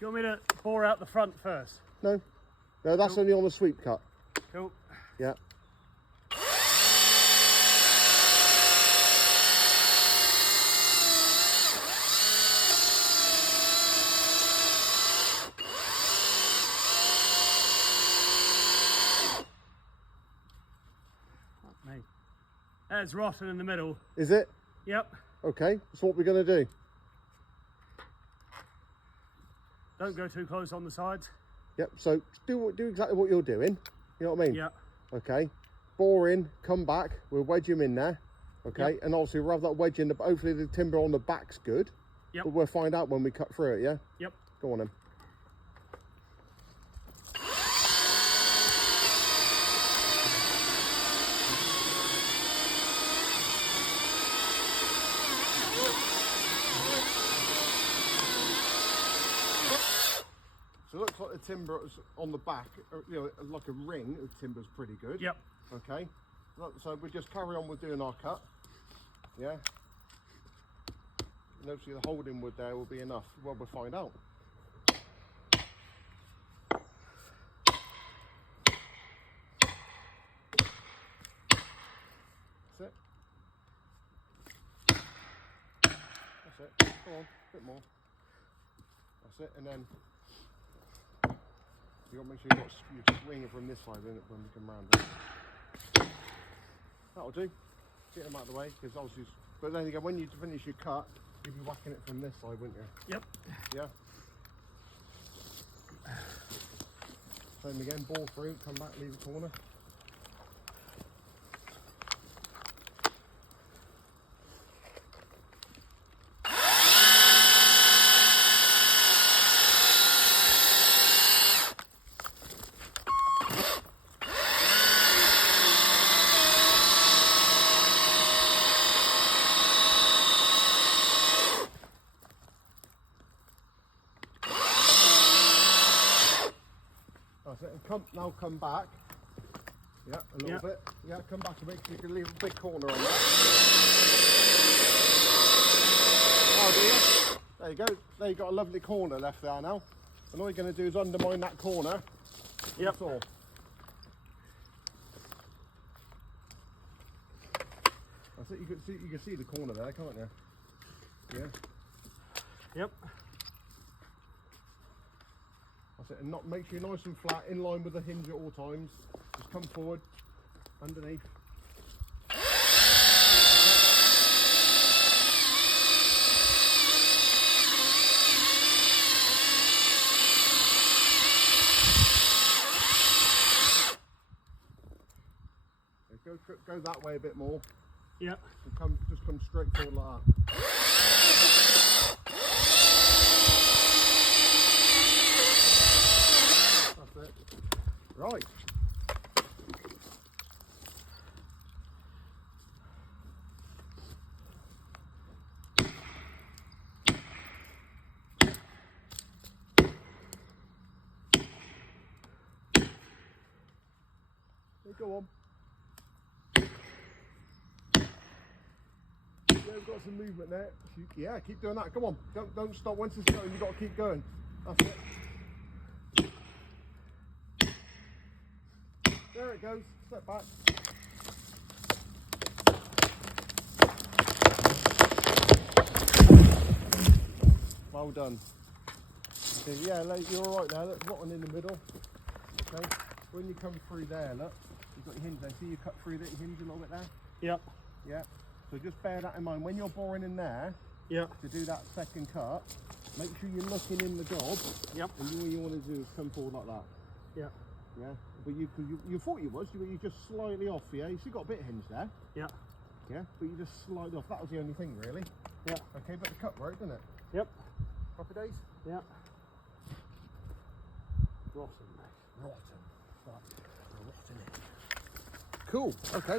you want me to bore out the front first? No, that's Cool. only on the sweep cut. Cool. Yeah. Fuck me. That's rotten in the middle. Is it? Yep. Okay, so what we're going to do? Don't go too close on the sides. Yep, so do exactly what you're doing. You know what I mean? Yep. Okay, bore in, come back, we'll wedge him in there. Okay, Yep. and obviously we'll have that wedge in, hopefully the timber on the back's good. Yep. But we'll find out when we cut through it, yeah? Yep. Go on then. So it looks like the timber on the back, you know, like a ring of timber's pretty good. Yep. Okay, so we'll just carry on with doing our cut. Yeah. And obviously the holding wood there will be enough. Well, we'll find out. That's it. That's it. Go on, a bit more. That's it, and then you got to make sure you swing it from this side when we come round it. That'll do. Get them out of the way, because obviously. But then again, when you finish your cut, you'll be whacking it from this side, wouldn't you? Yep. Yeah. Same again. Bore through. Come back. Leave the corner. That's it. And now come back. Yeah, a little bit. Yeah, come back a bit so you can leave a big corner on there. Oh, do you? There you go. There you got a lovely corner left there now. And all you're going to do is undermine that corner. Yep. That's all. That's it. You can see the corner there, can't you? Yeah. Yep. That's it. And not make sure you're nice and flat, in line with the hinge at all times. Just come forward, underneath. Go that way a bit more. Yep. And just come straight forward like that. That's it. Right. Okay, go on. Yeah, we've got some movement there. Yeah, keep doing that. Come on. Don't stop. Once it's going, you've got to keep going. That's it. There it goes. Step back. Well done. Okay, yeah, you're all right there. Look, rotten in the middle. Okay. When you come through there, look, you've got your hinge there. See you cut through that hinge a little bit there? Yep. Yeah. So just bear that in mind. When you're boring in there, Yep. to do that second cut, make sure you're looking in the gob. Yep. And all you want to do is come forward like that. Yep. Yeah. But you thought you was, you just slightly off, yeah? You still got a bit of hinge there. Yep. Yeah. But you just slide off. That was the only thing, really. Yeah. Okay, but the cut worked, didn't it? Yep. Happy days? Yep. Rotten, mate. Rotten. Fuck. Rotten it. Cool. Okay.